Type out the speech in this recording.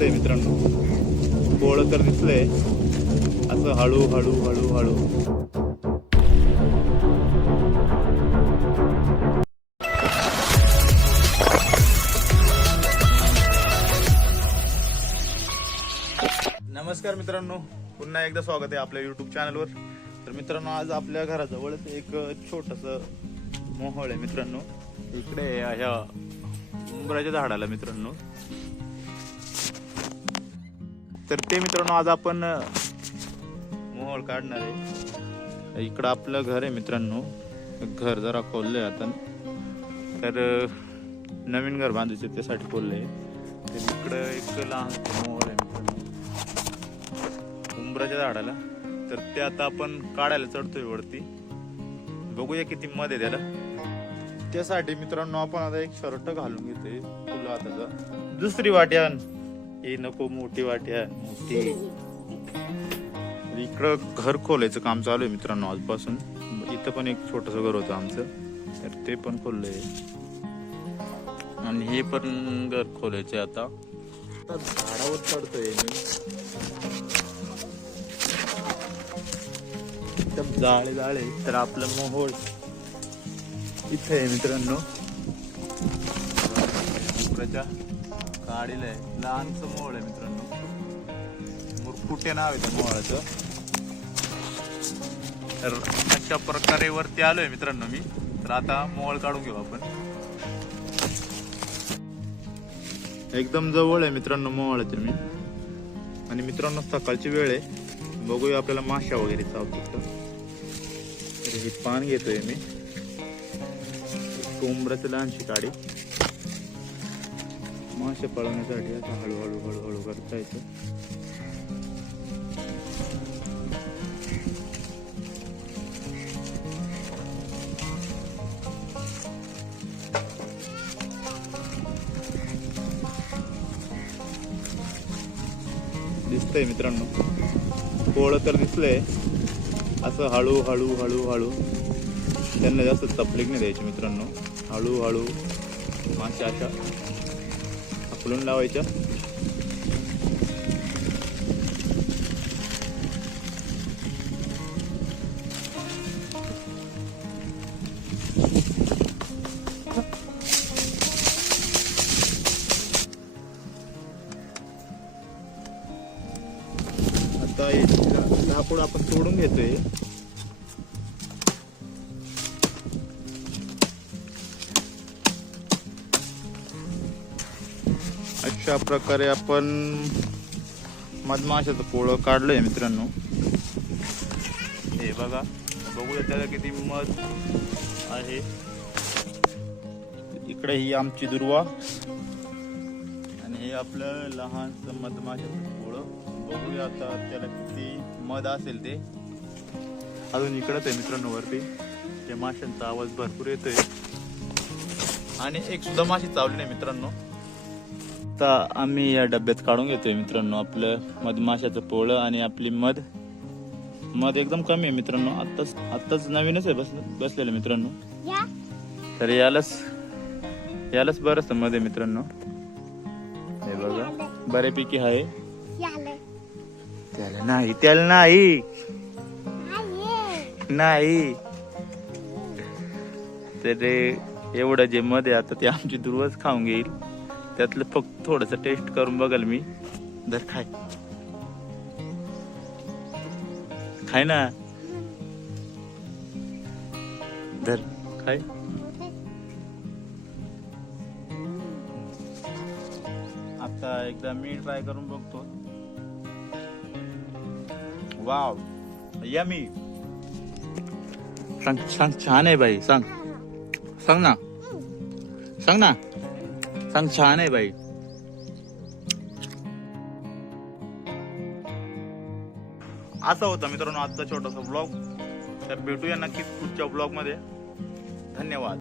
दिसतंय मित्रांनो. पोळं तर दिसलंय. असं हळू हळू हळू हळू. नमस्कार मित्रांनो. पुन्हा एकदा स्वागत आहे आपल्या युट्यूब चॅनलवर तर मित्रांनो आज आपल्या घराजवळच एक छोटस मोहळ आहे मित्रांनो. इकडे ह्या उंबराच्या झाडाला मित्रांनो. तर ते मित्रांनो आज आपण मोहोळ काढणार आहे. इकडं आपलं घर आहे मित्रांनो. घर जरा खोललंय आता. तर नवीन घर बांधायचे त्यासाठी खोललंय. तर इकडं एक लहान मोहोळ आहे मित्रांनो. उंबराच्या झाडाला. तर ते आता आपण काढायला चढतोय वरती. बघूया किती मध्ये आहे त्याला. त्यासाठी मित्रांनो आपण आता एक शर्ट घालून घेतोय. फुलं आताचा दुसरी वाट्यान हे नको मोठी वाटी आहे मोठी. इकडं घर खोलायचं काम चालू आहे मित्रांनो आजपासून. इथं पण एक छोटस घर होतं आमचं. तर ते पण खोललंय. आणि हे पण घर खोलायचे आता. झाडावर चढतोय मी. जाळे जाळे तर आपलं मोहोळ. इथे आहे मित्रांनो. काढील आहे. लहानच मोळ आहे मित्रांनो. मुरकुटे नाव आहे त्या मोहळाचं तर अशा प्रकारे वरती आलोय मित्रांनो मी. तर आता मोळ काढून घेऊ आपण. एकदम जवळ आहे मित्रांनो मोहोळ मी. आणि मित्रांनो सकाळची वेळ आहे. बघूया आपल्याला माशा वगैरे चावतात तर हे पान घेतोय मी. कोंबऱ्याचं लहानशी काडी. मासे पळवण्यासाठी आता हळूहळू हळूहळू करता येतं. दिसतंय मित्रांनो. पोळं तर दिसलंय. असं हळू हळू हळू हळू. त्यांना जास्त तपलीक नाही द्यायची मित्रांनो. हळूहळू मासे अशा हकलून लावायच्या. आता लाकूड आपण तोडून घेतोय. अशा प्रकारे आपण मधमाशाचं पोळं काढलंय मित्रांनो. हे बघा बघूया त्याला किती मध आहे. इकडे ही आमची दुर्वा. आणि हे आपलं लहानसं मधमाशाचं पोळं. बघूया आता त्याला किती मध असेल ते. अजून इकडंच आहे मित्रांनो वरती. ते माशांचा आवाज भरपूर येतोय. आणि एक सुद्धा माशी चावली नाही मित्रांनो. आता आम्ही या डब्यात काढून घेतोय मित्रांनो. आपलं मधमाशाचं पोळं आणि आपली मध. मध एकदम कमी आहे मित्रांनो. आत्ताच आत्ताच नवीनच आहे बस बसलेलं मित्रांनो. या. तर यालाच यालाच बरंच मध आहे मित्रांनो. हे बघा. बऱ्यापैकी आहे. याले. त्याला नाही त्याला नाही. नाही. तर एवढं जे मध आहे आता ते आमची दुर्वच खाऊन घेईल. त्यातलं फक्त थोडस टेस्ट करून बघाल मी. धर खाय. खाय ना. धर खाय. आता एकदा मी ट्राय करून बघतो. वाव यमी सांग सांग छान आहे बाई सांग. सांग ना. सांग ना. सांग छान आहे बाई. असा होता मित्रांनो आजचा छोटासा ब्लॉग तर भेटूया नक्कीच पुढच्या ब्लॉगमध्ये. धन्यवाद.